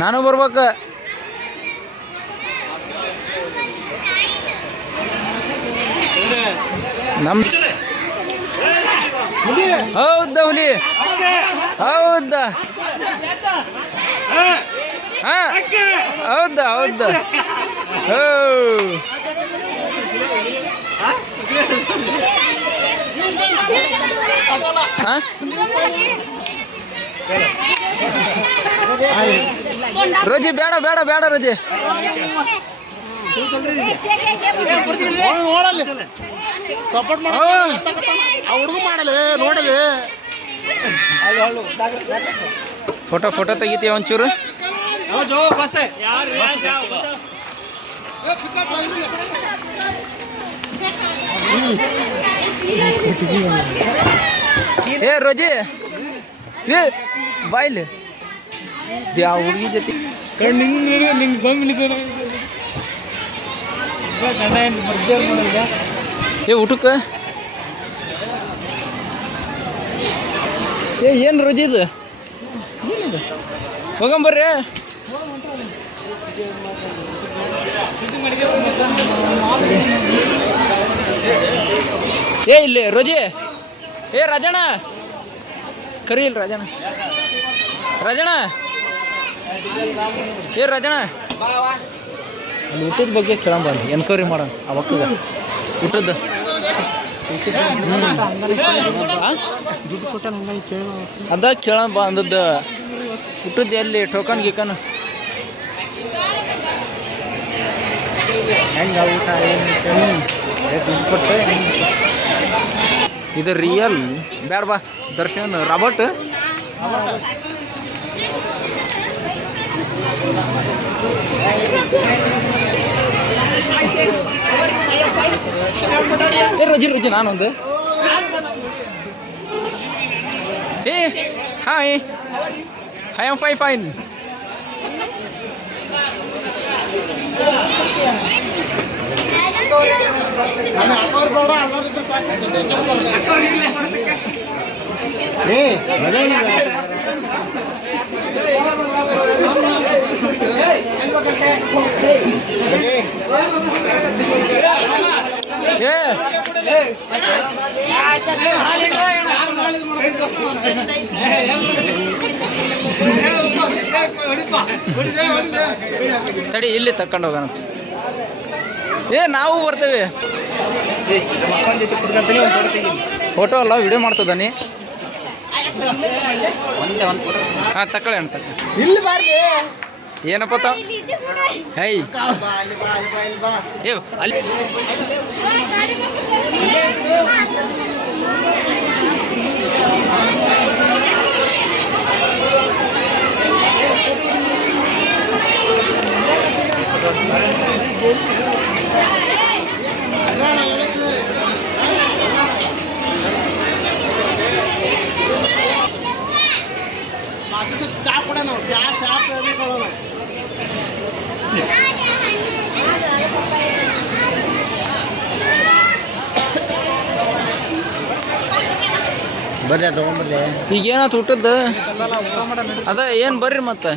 ನಾನು ಬರ್ಬೇಕು. ನಮ್ ಹೌದಾ ಹುಲಿ ಹೌದಾ ಹೌದಾ ಹೌದಾ ರೋಜಿ ಬೇಡ ಬೇಡ ಬೇಡ ರೋಜಿ ಸಪೋರ್ಟ್ ಮಾಡ ಹುಡುಗ ಮಾಡಲಿ ನೋಡಲಿ. ಫೋಟೋ ತೆಗಿತೀವಿ ಒಂಚೂರು. ಏ ರೋಜಿ ಏ ಬಾಯ್ಲಿ ಯಾವ ಹುಡುಗಿ ಜೊತೆ ನಿಂಗೆ ಬಂಗ್ಲಿದ್ದಾನೆ ಏ ಊಟಕ್ಕೆ ಏನು ರೋಜಿ ಇದು ಏನಿದೆ ಹೋಗಂಬರ್ರಿ. ಏ ಇಲ್ಲಿ ರೋಜಿ ಏ ರಾಜಣ್ಣ ಕರಿ ಇಲ್ಲ ರಾಜಣ್ಣ ಏ ರಾಜಣ್ಣ ಅಲ್ಲಿ ಊಟದ ಬಗ್ಗೆ ಕೇಳಂಬರ್ರಿ ಎನ್ಕ್ವೈರಿ ಮಾಡೋಣ ಆ ಒಕ್ಕದ ಊಟದ್ದು. ಅದ ಕೇಳ ಬಾ ಅಂದದ್ದು ಊಟದ್ದು ಎಲ್ಲಿ ಟೋಕನ್ ಗೀಕನ್ ಇದು ರಿಯಲ್ ಬ್ಯಾಡ ಬಾ ದರ್ಶನ್ ರಾಬರ್ಟ್ ರೋಜಿ ನಾನೊಂದು ಹಾಯ್ ಐ ಆಮ್ ಫೈನ್. ತಡಿ ಇಲ್ಲಿ ತಕೊಂಡು ಹೋಗೋಣ. ನಾವು ಬರ್ತೇವೆ. ಫೋಟೋ ಅಲ್ಲ ವಿಡಿಯೋ ಮಾಡ್ತದಾನಿ. ಹಾಂ ತಕೊಳ್ಳಿ ಅಂತ ಇಲ್ಲಿ ಬಾರ್ರಿ. ಏನಪ್ಪ ಹೈ ಏ ಅಲ್ಲಿ ಚಾ ಕೊಡೋಣ ಚಾ ಕೊಡೋಣ. ಬರ್ರಿ ತಗೊಂಡ್ಬರ್ಲಿ. ಈಗೇನಾಯ್ತು ಊಟದ್ದು ಅದ ಏನು ಬರ್ರಿ ಮತ್ತೆ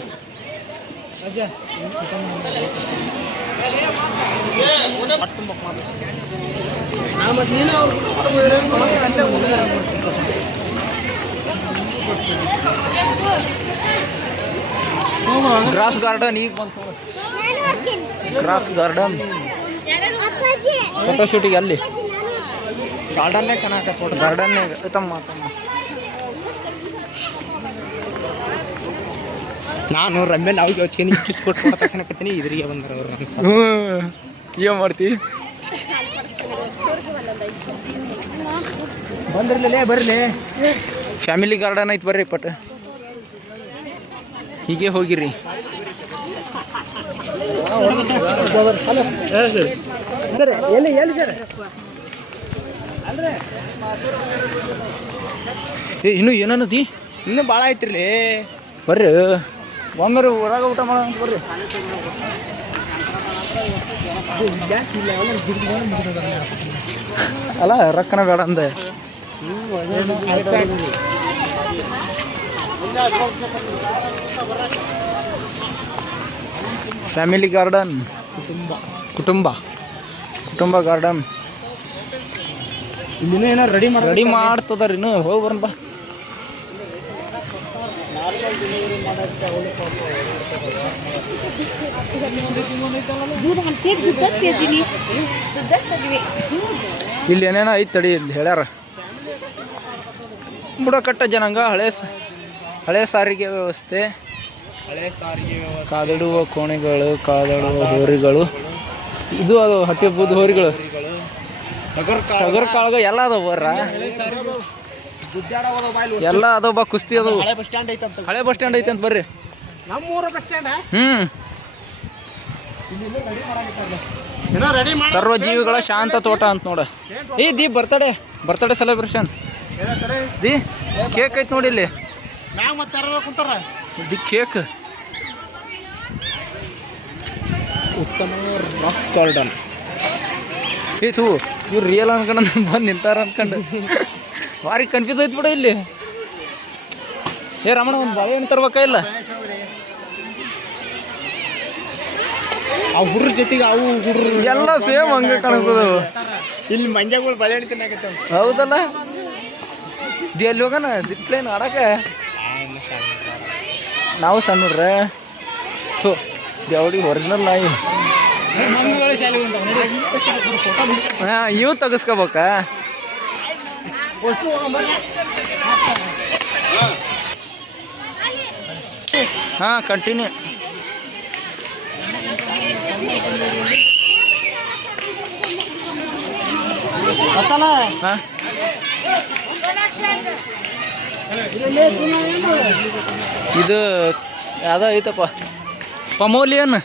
ಗ್ರಾಸ್ ಗಾರ್ಡನ್ ಈಗ ಬಂತು. ಗ್ರಾಸ್ ಗಾರ್ಡನ್ ಫೋಟೋ ಶೂಟಿಗೆ ಅಲ್ಲಿ ಗಾರ್ಡನ್ನೇ ಚೆನ್ನಾಗಿ ಫೋಟೋ. ಗಾರ್ಡನ್ನೇ ತಮ್ಮ ನಾನು ರಮ್ಯ ನಾವು ಯೋಚನೆ ಕಿಸ್ಕೊಟ್ಟು ತಕ್ಷಣ ಕತ್ತೀನಿ ಇದ್ರಿಗೆ ಬಂದರು ಅವರು. ಏನು ಮಾಡ್ತೀವಿ ಬಂದ್ರಲ್ಲೇ ಬರ್ಲಿ. ಫ್ಯಾಮಿಲಿ ಗಾರ್ಡನ್ ಐತೆ ಬರ್ರಿ ಪಟ್ ಹೀಗೆ ಹೋಗಿರಿ. ಸರ್ ಎಲ್ಲಿ ಸರ್ ಏ ಇನ್ನೂ ಏನನ್ನತಿ ಇನ್ನೂ ಭಾಳ ಐತ್ರಿ. ಬರ್ರಿ ಒಮ್ಮೆ ಹೊರಗೆ ಊಟ ಮಾಡೋ ಬರ್ರಿ. ಅಲ್ಲ ರೊಕ್ಕನ ಬೇಡ ಅಂದೆ. ಫ್ಯಾಮಿಲಿ ಗಾರ್ಡನ್, ಕುಟುಂಬ ಗಾರ್ಡನ್. ಇನ್ನೂ ಏನೋ ರೆಡಿ ಮಾಡ್ತದಾರ ಇನ್ನು. ಹೋಗಿ ಬರೋಣ ಬಾ. ಇಲ್ಲಿ ಏನೇನೋ ಐತೆ ತಡಿ, ಇಲ್ಲಿ ಹೇಳ್ಯಾರ. ಬುಡಕಟ್ಟ ಜನಾಂಗ, ಹಳೆ ಸಾರಿಗೆ ವ್ಯವಸ್ಥೆ, ಕಾದಿಡುವ ಕೋಣೆಗಳು, ಕಾದಾಡುವ ಹೋರಿಗಳು, ಇದು ಅದು ಹಟ್ಟಿ ಬೂದ್ ಹೋರಿಗಳು, ಟಗರ್ ಕಾಳಗ ಎಲ್ಲ ಅದಾವ ಬರ್ರ, ಎಲ್ಲ ಅದಾವ ಬಾ. ಕುಸ್ತಿ ಅದಾವ. ಹಳೆ ಬಸ್ ಸ್ಟ್ಯಾಂಡ್ ಐತೆ ಅಂತ ಬರ್ರಿ. ನಮ್ಮೂರ ಬಸ್ ಸ್ಟ್ಯಾಂಡ್. ಸರ್ವಜೀವಿಗಳ ಶಾಂತ ತೋಟ ಅಂತ ನೋಡ. ಈ the birthday celebration the cake ಐತಿ ನೋಡಿ ಇಲ್ಲಿ. The cake. ಉತ್ತಮ ರಾಕ್ ಗಾರ್ಡನ್. ಏತು ಇವ್ರು ರಿಯಲ್ ಅನ್ಕೊಂಡು ಬಂದು ನಿಂತಾರ ಅನ್ಕೊಂಡು ಭಾರಿ ಕನ್ಫ್ಯೂಸ್ ಐತಿ ಬಿಡ ಇಲ್ಲಿ. ರಮಣ ಒಂದು ಬಾಳೆಹಣ್ಣು ತರ್ಬೇಕ ಇಲ್ಲ? ಆ ಹುಡ್ರ ಜೊತೆಗೆ ಅವು ಹುಡ್ರು ಎಲ್ಲ ಸೇಮ್ ಹಂಗೆ ಕಾಣಿಸ್ತದ. ಇಲ್ಲಿ ಮಂಜಗಳು ಬಾಳೆಹಣ್ಣು ತಿನ್ನಾಕತ್ತಾವ. ಹೌದಲ್ಲ, ಎಲ್ಲಿ ಹೋಗೋಣ ಸಿಕ್ಲೇನು ಆಡಕ? ನಾವು ಸಣ್ಣ ಹುಡ್ರೆ ದೇವಡಿಗೆ ಒರಿಜಿನಲ್ ನಾಯಿ. ಹಾಂ, ಇವು ತೆಗಿಸ್ಕೋಬೇಕ. ಹಾಂ, ಕಂಟಿನ್ಯೂ. ಹಾಂ, ಇದು ಯಾವ್ದು ಐತಪ್ಪ, ಪಮೋಲಿಯನ್.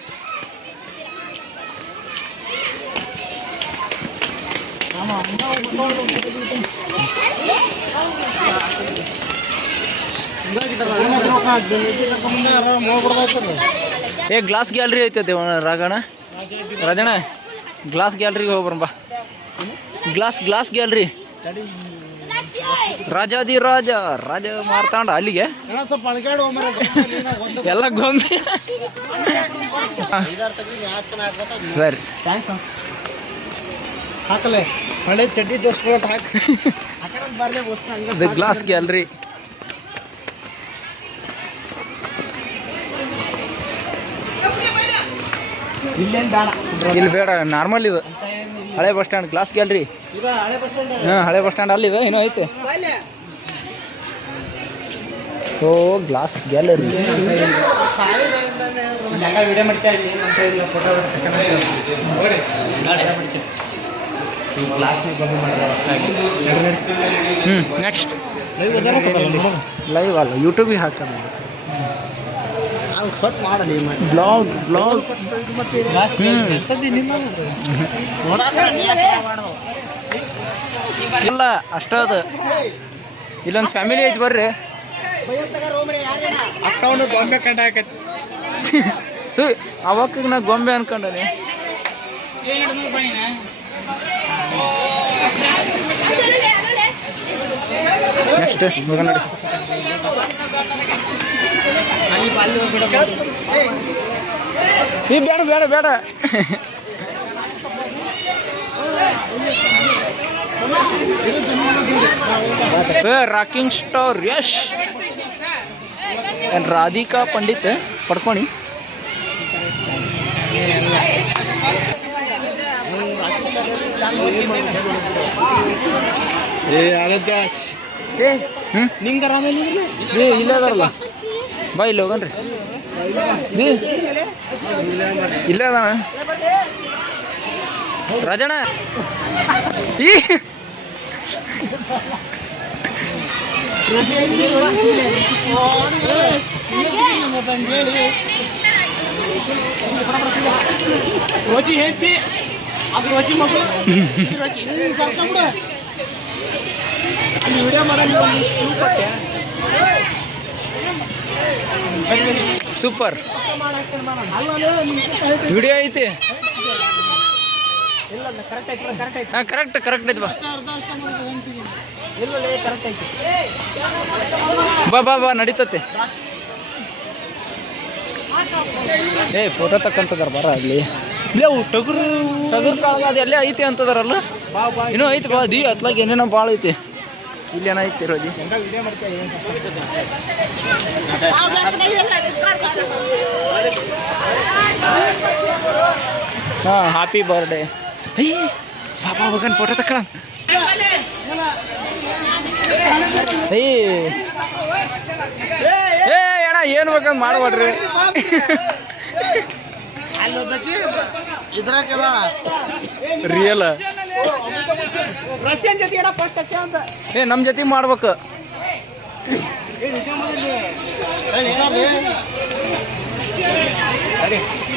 ಗ್ಲಾಸ್ ಗ್ಯಾಲರಿ ಐತೆ ರಾಜಣ್ಣ, ಗ್ಲಾಸ್ ಗ್ಯಾಲರಿಗೆ ಹೋಗಿ ಬರೋಣ ಬಾ. Glass gallery. ರಾಜ ಮಾರ್ತಾಂಡ ಅಲ್ಲಿಗೆ ಎಲ್ಲ ಗೊಂಬೆ. ಸರಿ, ಹಾಕಲೆ ಹಳೆ ಚಡ್ಡಿ ತೋರಿಸ್ಕೊಳತ್ ಹಾಕಿ. Glass gallery. ಇಲ್ಲಿ ಬೇಡ, ನಾರ್ಮಲ್ ಇದು. ಹಳೆ ಬಸ್ ಸ್ಟ್ಯಾಂಡ್, ಗ್ಲಾಸ್ ಗ್ಯಾಲರಿ. ಹಾಂ, ಹಳೆ ಬಸ್ ಸ್ಟ್ಯಾಂಡ್ ಅಲ್ಲಿದೆ, ಏನೋ ಐತೆ. ಓ, ಗ್ಲಾಸ್ ಗ್ಯಾಲರಿ. ನೆಕ್ಸ್ಟ್ ಲೈವ್ ಅಲ್ಲ, ಯೂಟ್ಯೂಬಿಗೆ ಹಾಕೋದು. ಬ್ಲಾಗ್ ಇಲ್ಲ ಅಷ್ಟ ಅದು. ಇಲ್ಲೊಂದು ಫ್ಯಾಮಿಲಿ ಐತಿ ಬರ್ರಿ. ಅಕ್ಕವನು ಗೊಂಬೆ ಕಂಡ ಹಾಕತ್ತಿ. ಅವಕ್ಕ ನಾ ಗೊಂಬೆ ಅನ್ಕೊಂಡನೆ. ನೆಕ್ಸ್ಟ್ ಹೋಗ ನೋಡಿ. ಬೇಡ rocking star Yash and Radhika Pandit ಪಡ್ಕೊಣಿ. ಇಲ್ಲೇ ಅದಾರಲ್ಲ ಬಾ, ಇಲ್ಲಿ ಹೋಗನ್ರಿ. ಇಲ್ಲೇ ಅದಾನ ರಾಜಣ್ಣ. ಈ ರೋಚಿ ಹೇಳ್ತಿ ಅದು ರೋಚಿ ಮಕ್ಕಳು ಅಲ್ಲಿ ವಿಡಿಯೋ ಮಾಡೋದು. ಸೂಪರ್ ವಿಡಿಯೋ ಐತಿ. ಹಾಂ, ಕರೆಕ್ಟ್ ಐತಿ ಬಾ. ಬಾ ನಡೀತತೆ. ಏ ಫೋಟೋ ತಕ್ಕಂತದಾರ ಬರ ಅಲ್ಲಿ ಇಲ್ಲೇ ಟಗರು ಟಗರ್ ಕಾಳಗ ಅದು ಎಲ್ಲೇ ಐತಿ ಅಂತದಾರಲ್ಲ ಇನ್ನೂ ಐತಿ ಬಾ ದಿ ಅತ್ಲಾಗ ಏನೇನೋ ಭಾಳ ಐತಿ ಇಲ್ಲಿ ಏನೈತಿ ರೋಜಿ ಹಾಂ ಹ್ಯಾಪಿ ಬರ್ಡೇ ಅಯ್ಯ ಬಾಬಾ ಮಗನ್ ಫೋಟೋ ತಕ್ಕಳ ಏ ಅಣ್ಣ ಏನು ಬೇಕಂತ ಮಾಡ್ಬೇಡ್ರಿ ರಿಯಲ್ ಏ ನಮ್ಮ ಜೊತೆ ಮಾಡ್ಬೇಕು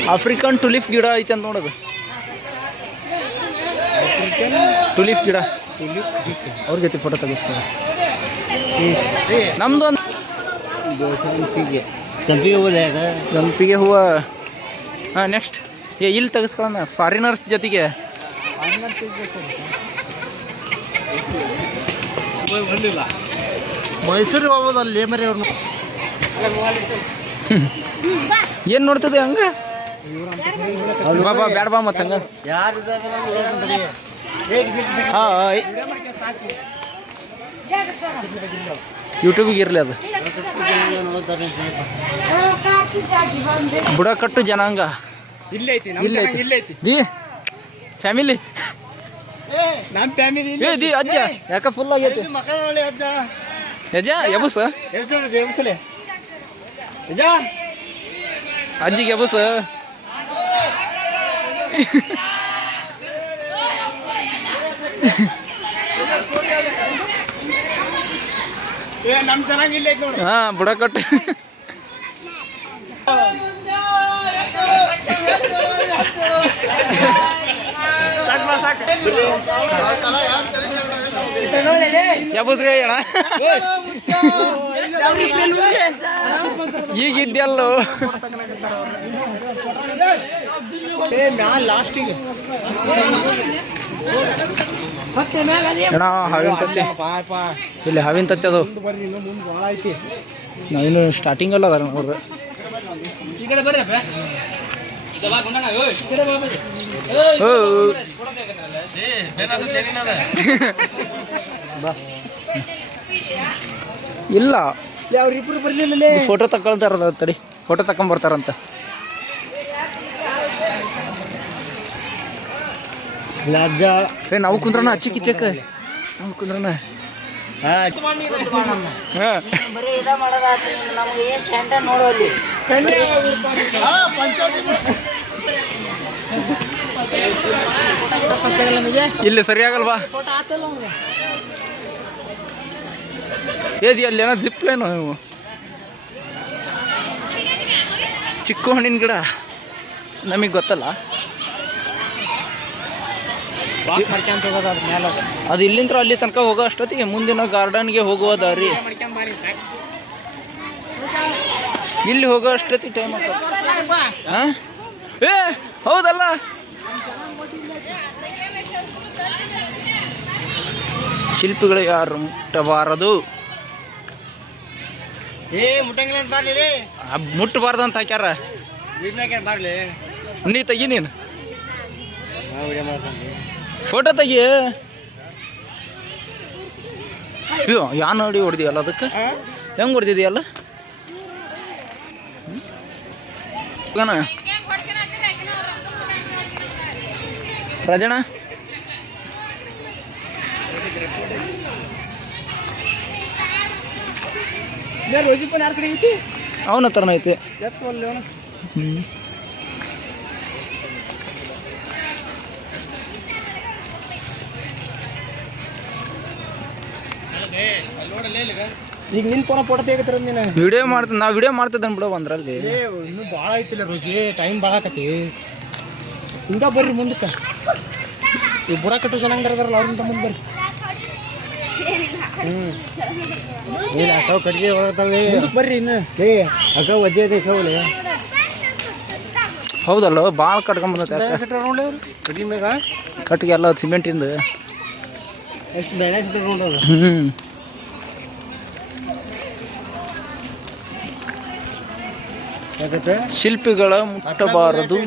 ಆಫ್ರಿಕನ್ ಟುಲಿಪ್ ಗಿಡ ಐತೆ ಅಂತ ನೋಡೋದು ಟುಲಿಪ್ ಗಿಡ ಅವ್ರ ಜೊತೆ ಫೋಟೋ ತೆಗಿಸ್ತಾರೆ ನಮ್ದು ಒಂದು ಸಂಪಿಗೆ ಹೂವು ಹಾಂ ನೆಕ್ಸ್ಟ್ ಇಲ್ಲಿ ತೆಗಿಸ್ಕೊಳ್ಳೋಣ ಫಾರಿನರ್ಸ್ ಜೊತೆಗೆ ಮೈಸೂರಿಗೆ ಹೋಗೋದಲ್ಲಿ ಮರಿ ಅವ್ರನ್ನ ಏನು ನೋಡ್ತದೆ ಹಂಗ ಬಾಬಾ ಬ್ಯಾಡ ಬಾ ಮತ್ತೆ ಹಂಗ ಹಾಂ ಯೂಟ್ಯೂಬಿಗೆ ಇರಲಿ ಅದು ಬುಡಕಟ್ಟು ಜನಾಂಗ ಇಲ್ಲೇ ಐತಿ ಇಲ್ಲೇ ಐತಿ ಇಲ್ಲೇ ಐತಿ ಜಿ ಫ್ಯಾಮಿಲಿ ನಮ್ಮ ಫ್ಯಾಮಿಲಿ ಏ ದಿ ಅಜ್ಜ ಯಾಕ ಫುಲ್ ಆಗೈತಿ ಅಜ್ಜ ಎಬುಸ ಅಜ್ಜಿಗೆ ಎಬುಸ ನಮ್ಮ ಚೆನ್ನಾಗಿ ಇಲ್ಲೇ ಐತಿ ನೋಡಿ ಹಾಂ ಬುಡಕಟ್ಟು ಯಾಬುದ್ರಿ ಅಣ್ಣ ಈಗಿದ್ದೆಲ್ಲೋ ಲಾಸ್ಟಿಗೆ ಅಣ್ಣ ಹಾವಿನ ತತ್ತಿ ಇಲ್ಲಿ ಹಾವಿನ ತತ್ತಿ ಅದು ನಾ ಇನ್ನು ಸ್ಟಾರ್ಟಿಂಗ್ ಅಲ್ಲ ಅದಾರ ಅವ್ರದ್ದು ಇಲ್ಲ ಅವ್ರಿಬ್ರು ಬರ್ಲಿಲ್ಲ ಫೋಟೋ ತಗೊಳ್ತಾರ ತಡಿ ಫೋಟೋ ತಕೊಂಬರ್ತಾರಂತ ಲಜ್ಜ ಏ ನಾವು ಕುಂದ್ರಣ ಅಚ್ಚಿ ಕಿಚ್ಚಕ್ಕ ನಾವು ಕುಂದ್ರಣ ಬರೀ ಇದ ಮಾಡೋದಾಯ್ತು ನಮ್ಗೆ ಏನು ಸೆಂಟ ನೋಡೋಲ್ಲಿ ಇಲ್ಲಿ ಸರಿಯಾಗಲ್ವಾ ಏದಿ ಅಲ್ಲಿ ಏನೋ ಜಿಪ್ಲೇನು ನೀವು ಚಿಕ್ಕ ಹಣ್ಣಿನ ಗಿಡ ನಮಗೆ ಗೊತ್ತಲ್ಲ ಅದು ಇಲ್ಲಿಂದ ಅಲ್ಲಿ ತನಕ ಹೋಗೋ ಅಷ್ಟೊತ್ತಿಗೆ ಮುಂದಿನ ಗಾರ್ಡನ್ಗೆ ಹೋಗುವ ದಾರಿ ಇಲ್ಲಿ ಹೋಗೋ ಅಷ್ಟೊತ್ತಿಗೆ ಟೈಮ್ ಆಗ್ತದೆ ಹಾಂ ಏ ಹೌದಲ್ಲ ಶಿಲ್ಪಿಗಳು ಯಾರು ಮುಟ್ಟಬಾರದು ಮುಟ್ಟಂಗಿಲ್ಲ ಅಂತ ಬರ್ಲಿ ಮುಟ್ಟಬಾರ್ದು ಅಂತ ಹಾಕ್ಯಾರ ಬರ್ಲಿ ನೀ ತೆಗಿ ನೀನು ಫೋಟೋ ತೆಗಿ ಅಯ್ಯೋ ಯಾ ನೋಡಿ ಹೊಡೆದಿಯಲ್ಲ ಅದಕ್ಕೆ ಹೆಂಗೆ ಹೊಡೆದಿದೆಯಲ್ಲ ರಾಜಣ್ಣ ರೋಜಿಪನ್ ಯಾರ ಕಡೆ ಐತಿ ಅವನ ಹತ್ರನ ಐತಿ ಹ್ಞೂ ಈಗ ನಿನ್ ಫೋಟೋ ತೆಗಿತಾರ ನೀನು ವಿಡಿಯೋ ಮಾಡ್ತೀನಿ ನಾವು ವಿಡಿಯೋ ಮಾಡ್ತಿದ್ದಾನೆ ಬಿಡೋ ಒಂದ್ರಲ್ಲಿ ಇನ್ನೂ ಭಾಳ ಐತಿಲ್ಲ ರೋಜಿ ಟೈಮ್ ಭಾಳ ಆಕತಿ ಹಿಂಗ ಬರ್ರಿ ಮುಂದಕ್ಕೆ ಈ ಬುಡ ಕಟ್ಟು ಚೆನ್ನಾಗಿರದಾರಲ್ಲ ಅವ್ರಿಂದ ಮುಂದೆ ಬರ್ರಿ ಇಲ್ಲ ಅಕ್ಕ ಕಟ್ಟಿಗೆ ಹೊರತಾವೆ ಮುಂದಕ್ಕೆ ಬರ್ರಿ ಇನ್ನು ಅಕ್ಕ ವಜ್ಜೆ ಐತೆ ಸೌಲೆ ಹೌದಲ್ಲ ಭಾಳ ಕಟ್ಕೊಂಬಂದೈತೆ ನೋಡಿ ಅವ್ರು ಕಟ್ಟಿಗೆ ಮ್ಯಾಗ ಕಟ್ಟಿಗೆ ಎಲ್ಲ ಸಿಮೆಂಟಿಂದ ಎಷ್ಟು ಬ್ಯಾಲೆನ್ಸ್ ಇಟ್ಟು ನೋಡೋದು ಹ್ಞೂ ಶಿಲ್ಪಿಗಳ ಮುಟ್ಟಬಾರದು.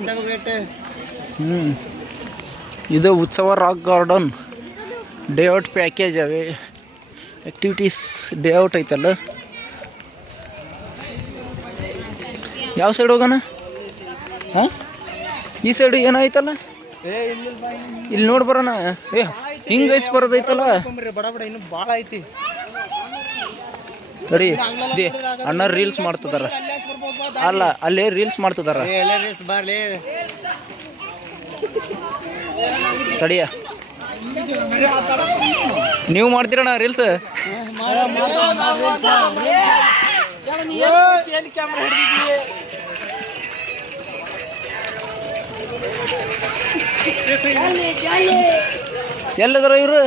ಇದು ಉತ್ಸವ rock garden day out package ಅವೆ ಆ್ಯಕ್ಟಿವಿಟೀಸ್ ಡೇ ಔಟ್ ಐತಲ್ಲ. ಯಾವ ಸೈಡ್ ಹೋಗೋಣ? ಹಾಂ ಈ ಸೈಡು ಏನಾಯ್ತಲ್ಲ ಇಲ್ಲಿ ನೋಡಿ ಬರೋಣ. ಹಿಂಗೆ ಐಸ್ ಬರೋದೈತಲ್ಲ ಬಡ ಬಡ ಇನ್ನು ಭಾಳ ಐತಿ. ಸರಿ ಅಣ್ಣ ರೀಲ್ಸ್ ಮಾಡ್ತಿದಾರ. ಅಲ್ಲ ಅಲ್ಲಿ ರೀಲ್ಸ್ ಮಾಡ್ತಿದಾರ ತಡಿಯ. ನೀವು ಮಾಡ್ತೀರಣ್ಣ ರೀಲ್ಸ್? ಎಲ್ಲದಾರ ಇವ್ರು?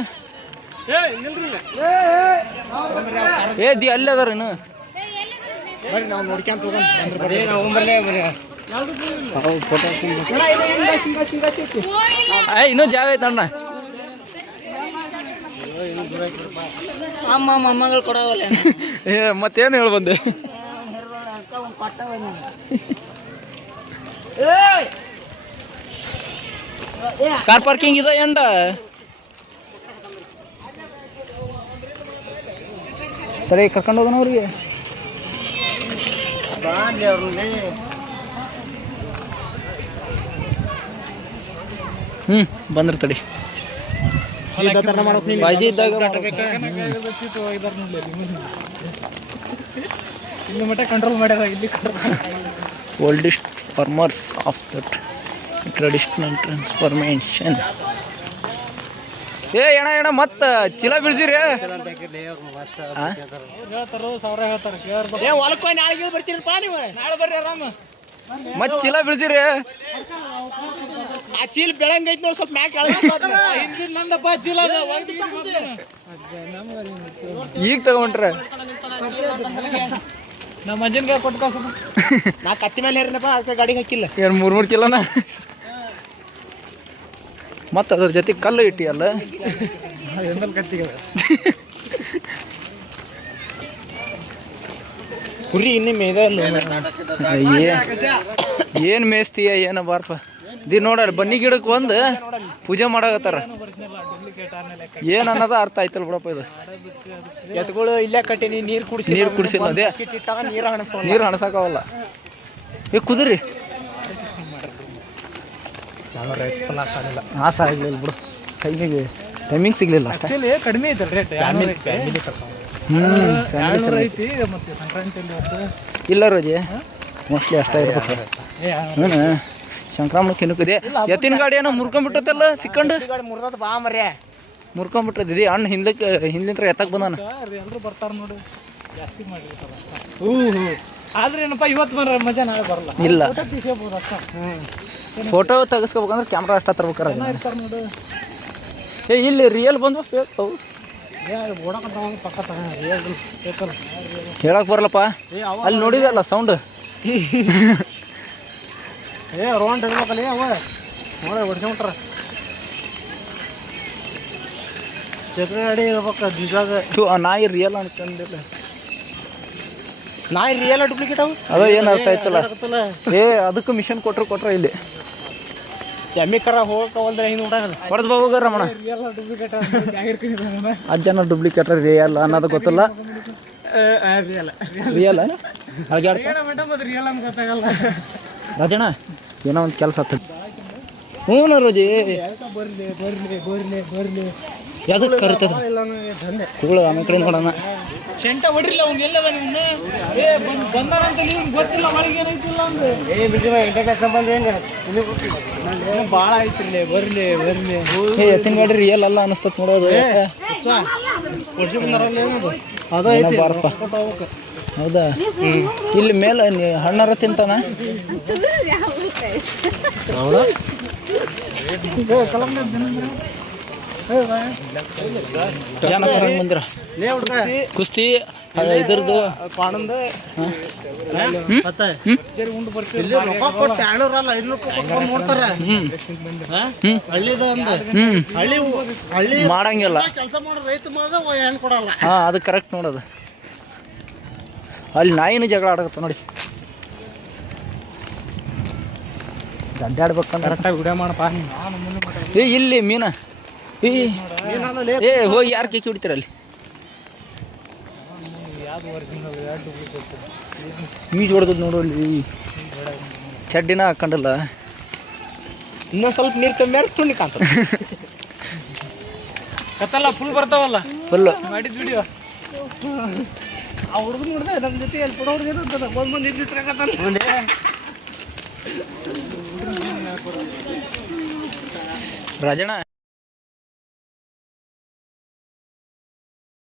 ಅಲ್ಲಿ ಅದಾರ ಇನ್ನು ನಾವು ನೋಡ್ಕೊಂತ ಇನ್ನೂ ಜಾಗ ಐತ ಅಣ್ಣ. ಅಮ್ಮ ಮೊಮ್ಮಗಳು ಕೊಡವಲ್ಲ ಮತ್ತೇನು ಹೇಳಿ ಬಂದೆ? ಕಾರ್ ಪಾರ್ಕಿಂಗ್ ಇದೆ ಎಂಡ ತಡೆ ಕರ್ಕೊಂಡು ಹೋಗೋಣ ಅವ್ರಿಗೆ. ಬಂದ್ರೆ ತಡಿ ಬಾಜಿ ಇದ್ದಾಗ ಇಲ್ಲಿ ಮಟ್ಟ ಕಂಟ್ರೋಲ್ ಮಾಡ್ಯಾರ. ಇಲ್ಲಿ oldest farmers of that traditional transformation. ಏಣ ಮತ್ತ ಚೀಲ ಬೀಳ್ಸಿರಿ ಹೇಳ್ತಾರ 1000 ಹೇಳ್ತಾರೆ. ಹೊಲಕ್ಕೆ ನಾಳೆ ಬರ್ತೀರಪ್ಪ ನೀವು? ನಾಳೆ ಬರ್ರಿ ಆರಾಮ. ಮತ್ ಚೀಲ ಬೀಳ್ಸಿರಿ. ಆ ಚೀಲ ಬೆಳಂಗ್ ಐತಿ ನೋಡಿ ಸ್ವಲ್ಪ ಮ್ಯಾಕ್ ನಂದಪ್ಪ ಚೀಲ ಈಗ ತಗೊಂಡ್ರೆ ನಮ್ಮ ಅಜ್ಜನ್ಗೆ ಕೊಟ್ಟು ಕಳ್ಸ. ನಾ ಕತ್ತಿ ಮೇಲೆ ಹೇರಿನಪ್ಪ ಅದಕ್ಕೆ ಗಾಡಿಗೆ ಹಾಕಿಲ್ಲ. ಏನು 3 ಚೀಲನ ಮತ್ತು ಅದ್ರ ಜೊತೆ ಕಲ್ಲು ಇಟ್ಟಿ ಅಲ್ಲ ಕತ್ತಿಗೆ ಕುರಿ ಇನ್ನೇ ಮೇದ ಏನು ಮೇಸ್ತೀಯ ಏನ ಬಾರಪ್ಪ. ನೋಡ್ರಿ ಬನ್ನಿ ಗಿಡಕ್ಕೆ ಬಂದು ಪೂಜೆ ಮಾಡಾಕತ್ತಾರ. ಏನ್ ಅನ್ನೋದ ಅರ್ಥ ಆಯ್ತಲ್ಲ ಬಿಡಪ್ಪ. ಇದು ಎತ್ಗಳು ಇಲ್ಲೇ ಕಟ್ಟಿನಿ. ನೀರು ಕುಡಿಸಿಲ್ಲ ಅದೇ ನೀರು ಹಣಸಾಕವಲ್ಲ. ಕುದುರಿ ಹಾಸ ಆಗ್ಲಿಲ್ಲ ಬಿಡು. ಟೈಮಿಂಗ್ ಸಿಗ್ಲಿಲ್ಲ. ಕಡಿಮೆ ಐತಲ್ಲ ರೇಟ್. ಐತಿ ಮತ್ತೆ ಸಂಕ್ರಾಂತಿಯಲ್ಲಿ ಇಲ್ಲ ರೋಜಿ ಮೋಸ್ಟ್ಲಿ ಅಷ್ಟೇ ಇರ್ಬೇಕು. ಸಂಕ್ರಮಣಕ್ಕೆ ಇನ್ಕದೆ ಎತ್ತಿನ ಗಾಡಿ ಏನೋ ಮುರ್ಕೊಂಡ್ಬಿಟ್ಟತ್ತಲ್ಲ ಸಿಕ್ಕಂಡು ಮುರ್ದತ್ ಬಾ ಮರ್ಯ ಮುರ್ಕೊಂಡ್ಬಿಟ್ಟದಿದೆ. ಅಣ್ಣ ಹಿಂದಿಂತ್ರ ಎತ್ತಕ್ಕೆ ಬಂದಾನ. ಎಲ್ಲರೂ ಬರ್ತಾರ ನೋಡು ಜಾಸ್ತಿ ಮಾಡಿ. ಆದ್ರೆ ಏನಪ್ಪ ಇವತ್ತು ಬರ ಮಜಾ ನಾಳೆ ಬರಲ್ಲ. ಇಲ್ಲ ಫೋಟೋ ತೆಗಿಸ್ಕೋಬೇಕಂದ್ರೆ ಕ್ಯಾಮ್ರಾ ಅಷ್ಟ ತರ್ಬೇಕಾರ ನೋಡು. ಇಲ್ಲಿ ರಿಯಲ್ ಬಂದ್ವ ಫೇಕ್ ಅವು ಹೇಳಕ್ ಬರಲ್ಲಪ್ಪ. ಅಲ್ಲಿ ನೋಡಿದಲ್ಲ ಸೌಂಡ್ ರೋಡ್ ಇರ್ಬೇಕಲ್ಲ ಅವ ನೋಡಿ ಹೊಡ್ಕೊಂಬಿಟ್ರ. ಚಕ್ರ ಗಾಡಿ ಇರ್ಬೇಕು ನಿಜವಾಗ. ನಾಯಿ ರಿಯಲ್ ಅನ್ಕೊಂಡಿಲ್ಲ. ನಾಯಿ ರಿಯಲ್ ಡೂಪ್ಲಿಕೇಟ್ ಅವು ಅದ ಏನು ಅರ್ಥ ಆಯ್ತಲ್ಲ. ಅದಕ್ಕೆ ಮಿಷನ್ ಕೊಟ್ರ ಇಲ್ಲಿ ಎಮ್ಮಿ ಕರ ಹೋಗಕ್ಕೆ ಒಂದ್ರೆ ಹಿಂದೆ ಉಂಟಾಗದ ಹೊಡೆದ್ ಬಾಬುಗ ರಮಣ. ಅಜ್ಜನ ಡೂಪ್ಲಿಕೇಟ್ ರಿಯಲ್ ಅನ್ನೋದು ಗೊತ್ತಿಲ್ಲ. ರಿಯಲ್ ರಾಜಣ್ಣ ಏನೋ ಒಂದು ಕೆಲಸ ಆತ. ಹ್ಞೂ ರೋಜಿ ಯಾವ್ದಕ್ಕೆ ಕರಿತದ ಕೂಳು ಆಮೇಲೆ ಕಡೆ ನೋಡೋಣ. ಸೆಂಟ ಹೊಡ್ರಿಲ್ಲ ಅವ್ನು ಎಲ್ಲದ ನಿಮ್ನ ಬಂದಾನಂತ ನಿಮ್ಗೆ ಗೊತ್ತಿಲ್ಲ. ಒಳಗೆ ಏನೈತಿಲ್ಲ ಅಂದ್ರೆ ಭಾಳ ಐತಿರ್ಲಿ. ಬರ್ಲಿ ಎತ್ತಿನ ಗಾಡಿ ರಿಯಲ್ ಅಲ್ಲ ಅನಿಸ್ತತ್ ನೋಡೋದು. ಬಾರಪ್ಪ ಹೌದಾ? ಇಲ್ಲಿ ಮೇಲೆ ಹಣ್ಣಾರ ತಿಂತಾನ. ಜಾನಪದ ಮಂದಿರ ಕುಸ್ತಿ ಇದ್ರದ್ದು ಮಾಡಂಗಿಲ್ಲ. ಹಾ ಅದು ಕರೆಕ್ಟ್ ನೋಡೋದು. ಅಲ್ಲಿ ನಾಯಿನ ಜಗಳ ಆಡಕತ್ತ ನೋಡಿ. ಅಡ್ಡಾಡ್ಬೇಕಂದ್ರೆ ಕರೆಕ್ಟಾಗಿ ವಿಡಿಯೋ ಮಾಡಪ್ಪ. ಏ ಇಲ್ಲಿ ಮೀನ ಏ ಹೋಗಿ ಯಾರು ಕೇಕಿ ಹೊಡಿತೀರ ಅಲ್ಲಿ ಮೀಜ್ ಹೊಡೆದ್ ನೋಡು ಅಲ್ಲಿ ಚಡ್ಡಿನ ಹಾಕೊಂಡಲ್ಲ. ಇನ್ನೊಂದು ಸ್ವಲ್ಪ ನೀರು ಕಮ್ಮಿ ಆದ್ರೆ ತುಣ್ಣಿ ಕಾಂತ ಕತ್ತಲ್ಲ ಫುಲ್ ಬರ್ತಾವಲ್ಲ ಫುಲ್ಲು ಮಾಡಿದ್ ವಿಡಿಯೋ. ಆ ಹುಡುಗ ನೋಡಿದೆ ನಮ್ಮ ಜೊತೆ ಎಲ್ಲಿ ಕೊಡೋ ಹುಡುಗ ಇರ್ತದ ಮುಂದೆ ನಿಂತ್ಕತ್ತಾನ. ರಾಜಣ್ಣ